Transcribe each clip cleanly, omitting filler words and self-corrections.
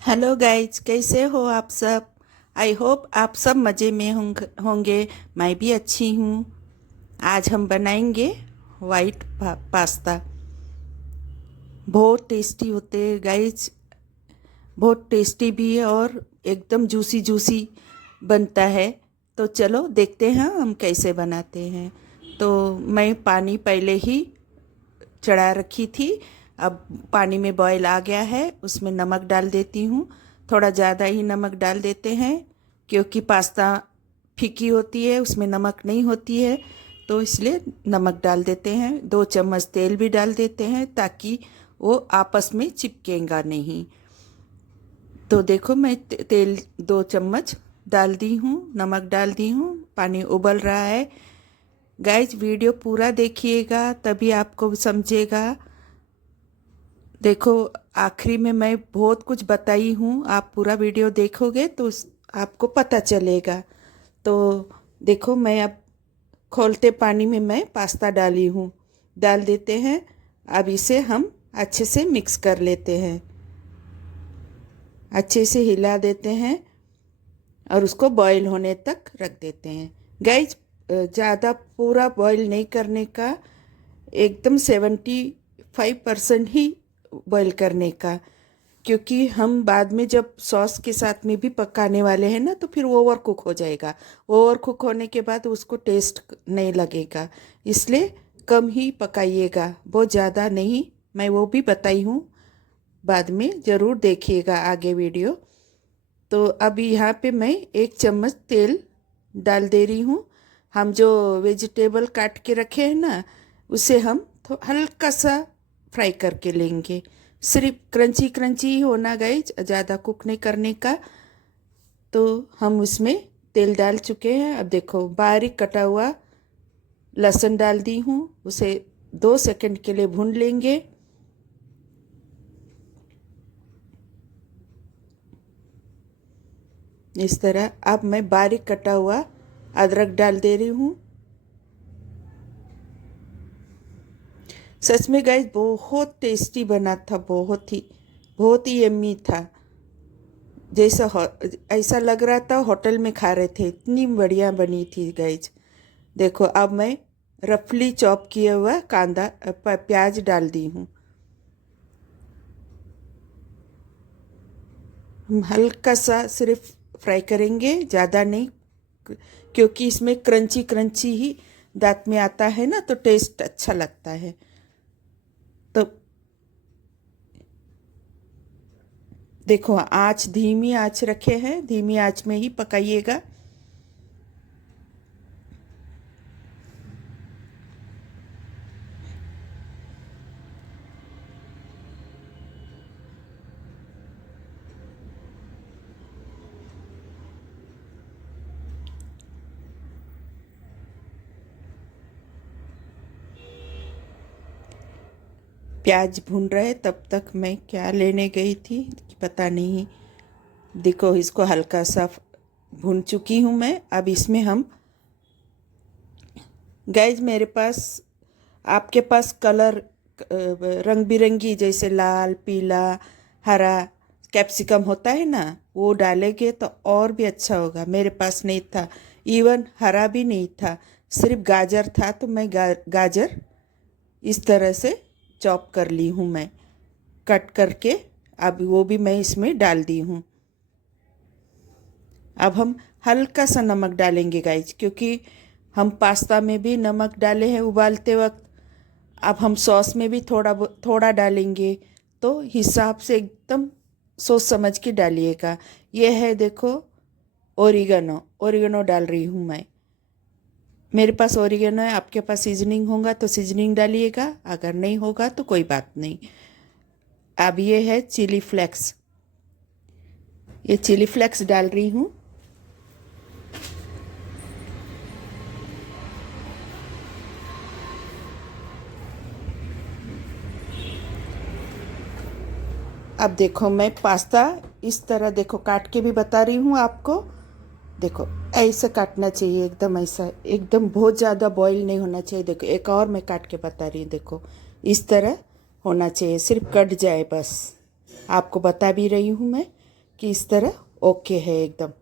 Hello guys, कैसे हो आप सब। आई होप आप सब मज़े में होंगे। मैं भी अच्छी हूँ। आज हम बनाएंगे वाइट पास्ता। बहुत टेस्टी होते हैं गाइज। बहुत टेस्टी भी है और एकदम जूसी जूसी बनता है। तो चलो देखते हैं हम कैसे बनाते हैं। तो मैं पानी पहले ही चढ़ा रखी थी। अब पानी में बॉयल आ गया है, उसमें नमक डाल देती हूँ। थोड़ा ज़्यादा ही नमक डाल देते हैं क्योंकि पास्ता फीकी होती है, उसमें नमक नहीं होती है। तो इसलिए नमक डाल देते हैं। 2 चम्मच तेल भी डाल देते हैं ताकि वो आपस में चिपकेगा नहीं। तो देखो मैं तेल 2 चम्मच डाल दी हूँ, नमक डाल दी हूँ, पानी उबल रहा है। गाइज वीडियो पूरा देखिएगा तभी आपको समझेगा। देखो आखिरी में मैं बहुत कुछ बताई हूँ, आप पूरा वीडियो देखोगे तो आपको पता चलेगा। तो देखो मैं अब खोलते पानी में मैं पास्ता डाली हूँ, डाल देते हैं। अब इसे हम अच्छे से मिक्स कर लेते हैं, अच्छे से हिला देते हैं और उसको बॉईल होने तक रख देते हैं। गाइज ज़्यादा पूरा बॉईल नहीं करने का, एकदम 75% ही बॉईल करने का, क्योंकि हम बाद में जब सॉस के साथ में भी पकाने वाले हैं ना तो फिर वो ओवर कुक हो जाएगा। ओवर कुक होने के बाद उसको टेस्ट नहीं लगेगा, इसलिए कम ही पकाइएगा, बहुत ज़्यादा नहीं। मैं वो भी बताई हूँ, बाद में ज़रूर देखिएगा आगे वीडियो। तो अभी यहाँ पे मैं 1 चम्मच तेल डाल दे रही हूँ। हम जो वेजिटेबल काट के रखे हैं ना, उसे हम हल्का सा फ्राई करके लेंगे। सिर्फ क्रंची क्रंची ही होना गाइज, ज़्यादा कुक नहीं करने का। तो हम उसमें तेल डाल चुके हैं। अब देखो बारीक कटा हुआ लहसुन डाल दी हूँ, उसे 2 सेकंड के लिए भून लेंगे। इस तरह अब मैं बारीक कटा हुआ अदरक डाल दे रही हूँ। सच में गाइस बहुत टेस्टी बना था, बहुत ही यम्मी था। जैसा ऐसा लग रहा था होटल में खा रहे थे, इतनी बढ़िया बनी थी गाइस। देखो अब मैं रफली चॉप किया हुआ कांदा प्याज डाल दी हूँ। हम हल्का सा सिर्फ फ्राई करेंगे, ज़्यादा नहीं, क्योंकि इसमें क्रंची क्रंची ही दांत में आता है ना, तो टेस्ट अच्छा लगता है। तो देखो आँच धीमी आँच रखे हैं, धीमी आँच में ही पकाइएगा। प्याज भून रहे तब तक मैं क्या लेने गई थी पता नहीं। देखो इसको हल्का सा भून चुकी हूँ मैं। अब इसमें हम गैस मेरे पास, आपके पास कलर रंग बिरंगी जैसे लाल पीला हरा कैप्सिकम होता है ना, वो डालेंगे तो और भी अच्छा होगा। मेरे पास नहीं था, इवन हरा भी नहीं था, सिर्फ गाजर था। तो मैं गाजर इस तरह से चॉप कर ली हूँ मैं, कट करके। अब वो भी मैं इसमें डाल दी हूँ। अब हम हल्का सा नमक डालेंगे गाइज, क्योंकि हम पास्ता में भी नमक डाले हैं उबालते वक्त। अब हम सॉस में भी थोड़ा थोड़ा डालेंगे, तो हिसाब से एकदम सोच समझ के डालिएगा। ये है देखो ओरिगेनो, ओरिगेनो डाल रही हूँ मैं। मेरे पास ओरिगेनो है, आपके पास सीजनिंग होगा तो सीजनिंग डालिएगा, अगर नहीं होगा तो कोई बात नहीं। अब ये है चिली फ्लेक्स, ये चिली फ्लेक्स डाल रही हूँ। अब देखो मैं पास्ता इस तरह देखो काट के भी बता रही हूँ आपको। देखो ऐसे काटना चाहिए, एकदम ऐसा, एकदम बहुत ज़्यादा बॉईल नहीं होना चाहिए। देखो एक और मैं काट के बता रही हूँ, देखो इस तरह होना चाहिए, सिर्फ कट जाए बस। आपको बता भी रही हूँ मैं। कि इस तरह ओके है एकदम।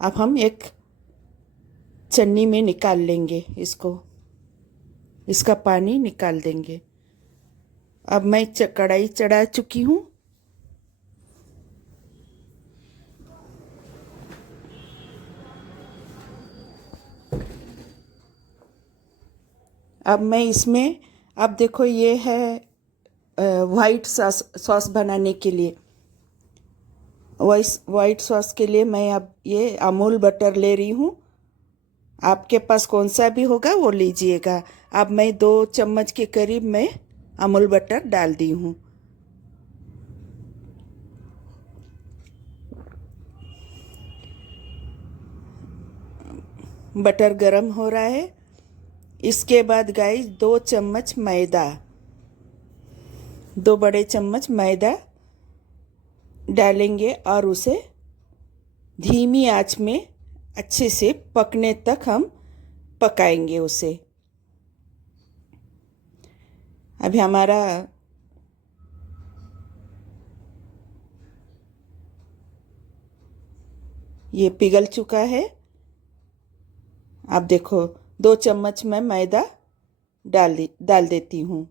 अब हम एक छन्नी में निकाल लेंगे इसको, इसका पानी निकाल देंगे। अब मैं कढ़ाई चढ़ा चुकी हूँ। अब मैं इसमें, अब देखो ये है वाइट सॉस बनाने के लिए। वाइट सॉस के लिए मैं अब ये अमूल बटर ले रही हूँ। आपके पास कौन सा भी होगा वो लीजिएगा। अब मैं 2 चम्मच के करीब मैं अमूल बटर डाल दी हूँ। बटर गरम हो रहा है। इसके बाद गाइस 2 चम्मच मैदा, 2 बड़े चम्मच मैदा डालेंगे और उसे धीमी आंच में अच्छे से पकने तक हम पकाएंगे उसे। अभी हमारा ये पिघल चुका है। अब देखो 2 चम्मच मैं मैदा डाल देती हूँ,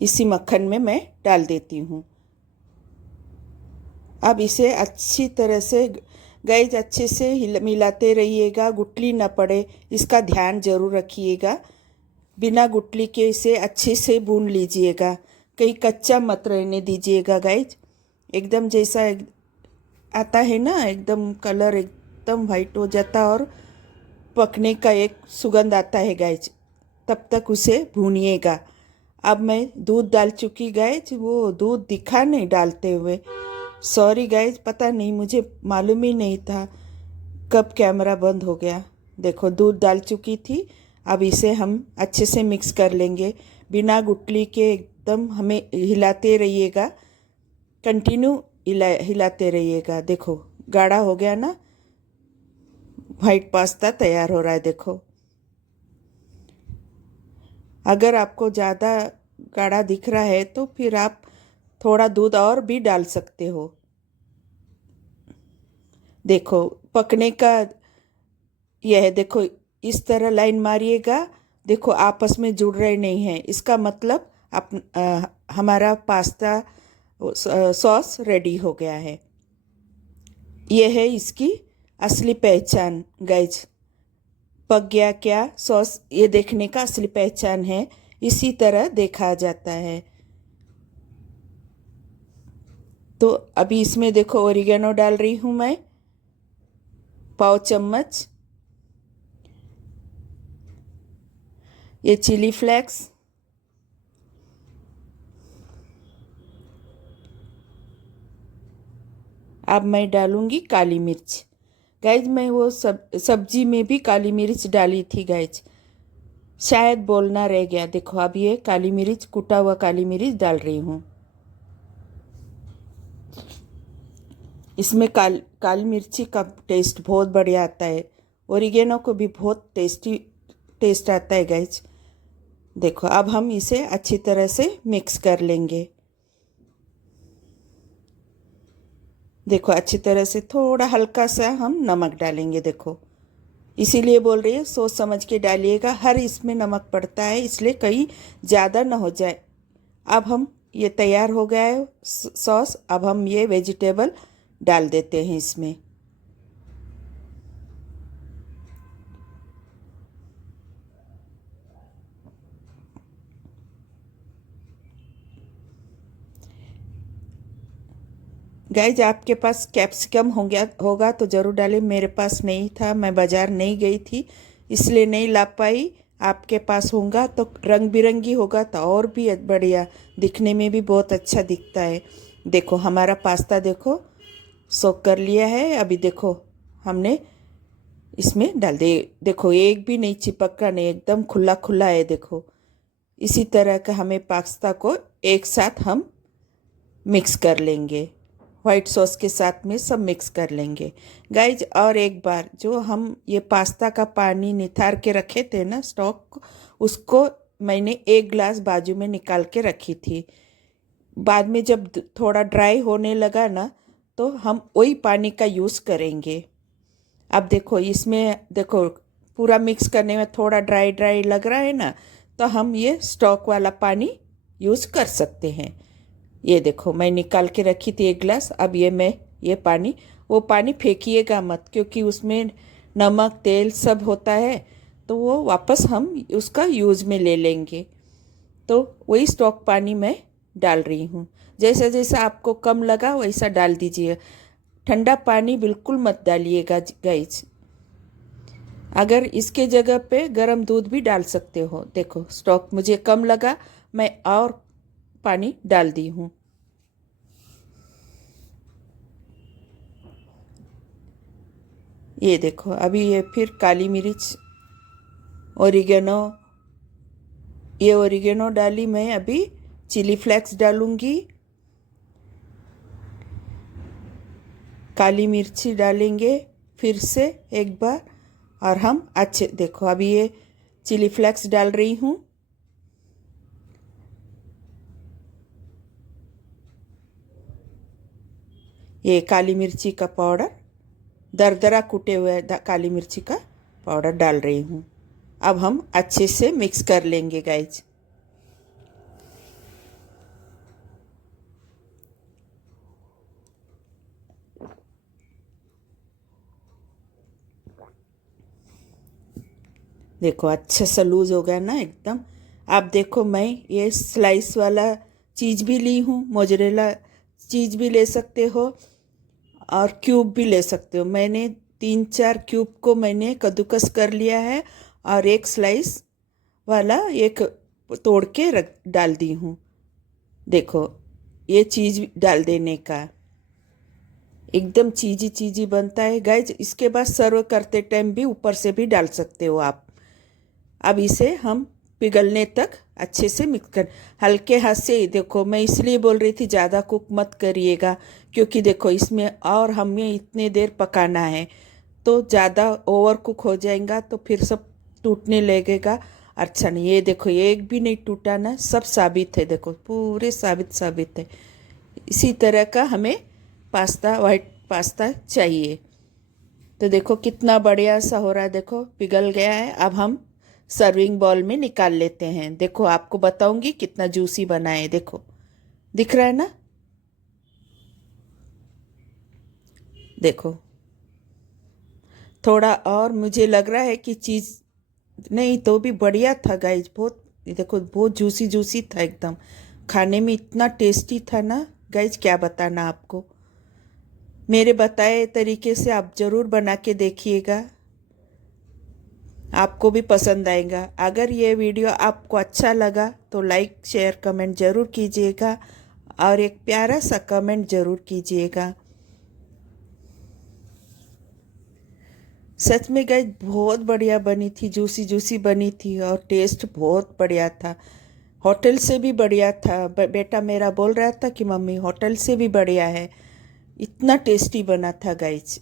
इसी मक्खन में मैं डाल देती हूँ। अब इसे अच्छी तरह से गाइस अच्छे से मिलाते रहिएगा, गुठली न पड़े, इसका ध्यान जरूर रखिएगा। बिना गुठली के इसे अच्छे से भून लीजिएगा, कहीं कच्चा मत रहने दीजिएगा गाइस। एकदम जैसा आता है ना, एकदम कलर एकदम वाइट हो जाता और पकने का एक सुगंध आता है गाइस, तब तक उसे भूनिएगा। अब मैं दूध डाल चुकी गाइस, वो दूध दिखा नहीं डालते हुए, सॉरी गाइज, पता नहीं, मुझे मालूम ही नहीं था कब कैमरा बंद हो गया। देखो दूध डाल चुकी थी। अब इसे हम अच्छे से मिक्स कर लेंगे बिना गुठली के, एकदम हमें हिलाते रहिएगा, कंटिन्यू हिलाते रहिएगा। देखो गाढ़ा हो गया ना, वाइट पास्ता तैयार हो रहा है। देखो अगर आपको ज़्यादा गाढ़ा दिख रहा है तो फिर आप थोड़ा दूध और भी डाल सकते हो। देखो पकने का यह है, देखो इस तरह लाइन मारिएगा। देखो आपस में जुड़ रहे नहीं हैं, इसका मतलब हमारा पास्ता सॉस रेडी हो गया है। यह है इसकी असली पहचान गाइज, पक गया क्या सॉस, ये देखने का असली पहचान है, इसी तरह देखा जाता है। तो अभी इसमें देखो ओरिगेनो डाल रही हूँ मैं, पाव चम्मच। ये चिली फ्लेक्स, अब मैं डालूंगी काली मिर्च। गाइज मैं वो सब्जी में भी काली मिर्च डाली थी गाइज, शायद बोलना रह गया। देखो अब ये काली मिर्च, कुटा हुआ काली मिर्च डाल रही हूँ। इसमें काली मिर्ची का टेस्ट बहुत बढ़िया आता है, ओरिगेनो को भी बहुत टेस्टी टेस्ट आता है गाइज। देखो अब हम इसे अच्छी तरह से मिक्स कर लेंगे। देखो अच्छी तरह से, थोड़ा हल्का सा हम नमक डालेंगे। देखो इसीलिए बोल रही है सोच समझ के डालिएगा, हर इसमें नमक पड़ता है, इसलिए कहीं ज़्यादा ना हो जाए। अब हम ये तैयार हो गया है सॉस। अब हम ये वेजिटेबल डाल देते हैं इसमें। गाइज आपके पास कैप्सिकम होगा तो ज़रूर डालें, मेरे पास नहीं था, मैं बाज़ार नहीं गई थी इसलिए नहीं ला पाई। आपके पास होगा तो रंग बिरंगी होगा तो और भी बढ़िया, दिखने में भी बहुत अच्छा दिखता है। देखो हमारा पास्ता देखो सोक कर लिया है। अभी देखो हमने इसमें डाल दे, देखो एक भी नहीं चिपका, नहीं, एकदम खुला खुला है। देखो इसी तरह का हमें पास्ता को एक साथ हम मिक्स कर लेंगे, वाइट सॉस के साथ में सब मिक्स कर लेंगे गाइज। और एक बार जो हम ये पास्ता का पानी निथार के रखे थे ना स्टॉक, उसको मैंने 1 गिलास बाजू में निकाल के रखी थी। बाद में जब थोड़ा ड्राई होने लगा ना, तो हम वही पानी का यूज़ करेंगे। अब देखो इसमें देखो पूरा मिक्स करने में थोड़ा ड्राई ड्राई लग रहा है ना, तो हम ये स्टॉक वाला पानी यूज़ कर सकते हैं। ये देखो मैं निकाल के रखी थी एक गिलास। अब ये पानी, वो पानी फेंकिएगा मत, क्योंकि उसमें नमक तेल सब होता है, तो वो वापस हम उसका यूज़ में ले लेंगे। तो वही स्टॉक पानी मैं डाल रही हूँ। जैसा जैसा आपको कम लगा वैसा डाल दीजिए। ठंडा पानी बिल्कुल मत डालिएगा गाइज। अगर इसके जगह पे गर्म दूध भी डाल सकते हो। देखो स्टॉक मुझे कम लगा, मैं और पानी डाल दी हूँ। ये देखो अभी ये फिर काली मिर्च, ओरिगेनो, ये ओरिगेनो डाली मैं। अभी चिली फ्लेक्स डालूंगी, काली मिर्ची डालेंगे फिर से एक बार। और हम अच्छे देखो अभी ये चिली फ्लेक्स डाल रही हूँ। ये काली मिर्ची का पाउडर, दरदरा कूटे हुए काली मिर्ची का पाउडर डाल रही हूँ। अब हम अच्छे से मिक्स कर लेंगे गाइज। देखो अच्छे से लूज हो गया ना एकदम। अब देखो मैं ये स्लाइस वाला चीज़ भी ली हूँ, मोजरेला चीज़ भी ले सकते हो और क्यूब भी ले सकते हो। मैंने 3-4 क्यूब को मैंने कद्दूकस कर लिया है और एक स्लाइस वाला एक तोड़ के रख डाल दी हूँ। देखो ये चीज़ डाल देने का एकदम चीज़ी चीज़ी बनता है गाइज। इसके बाद सर्व करते टाइम भी ऊपर से भी डाल सकते हो आप। अब इसे हम पिघलने तक अच्छे से मिक्स कर, हल्के हाथ से। देखो मैं इसलिए बोल रही थी ज़्यादा कुक मत करिएगा, क्योंकि देखो इसमें और हमें इतने देर पकाना है, तो ज़्यादा ओवर कुक हो जाएगा तो फिर सब टूटने लगेगा। अच्छा नहीं, ये देखो ये एक भी नहीं टूटा ना, सब साबित है। देखो पूरे साबित है। इसी तरह का हमें पास्ता, वाइट पास्ता चाहिए। तो देखो कितना बढ़िया सा हो रहा है, देखो पिघल गया है। अब हम सर्विंग बॉल में निकाल लेते हैं। देखो आपको बताऊंगी कितना जूसी बना है। देखो दिख रहा है ना, देखो थोड़ा और मुझे लग रहा है कि चीज़ नहीं तो भी बढ़िया था गाइज। बहुत देखो बहुत जूसी जूसी था एकदम, खाने में इतना टेस्टी था ना गाइज, क्या बताना आपको। मेरे बताए तरीके से आप ज़रूर बना के देखिएगा, आपको भी पसंद आएगा। अगर ये वीडियो आपको अच्छा लगा तो लाइक शेयर कमेंट ज़रूर कीजिएगा और एक प्यारा सा कमेंट ज़रूर कीजिएगा। सच में गाइस बहुत बढ़िया बनी थी, जूसी जूसी बनी थी और टेस्ट बहुत बढ़िया था। होटल से भी बढ़िया था। बेटा मेरा बोल रहा था कि मम्मी होटल से भी बढ़िया है, इतना टेस्टी बना था गाइस।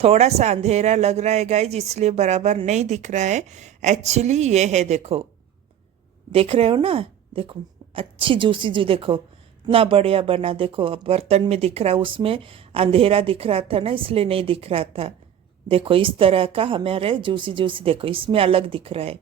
थोड़ा सा अंधेरा लग रहा है गाइज, इसलिए बराबर नहीं दिख रहा है। एक्चुअली ये है, देखो देख रहे हो ना, देखो अच्छी जूसी जो, देखो इतना बढ़िया बना। देखो अब बर्तन में दिख रहा, उसमें अंधेरा दिख रहा था ना, इसलिए नहीं दिख रहा था। देखो इस तरह का हमारे जूसी जूसी, देखो इसमें अलग दिख रहा है।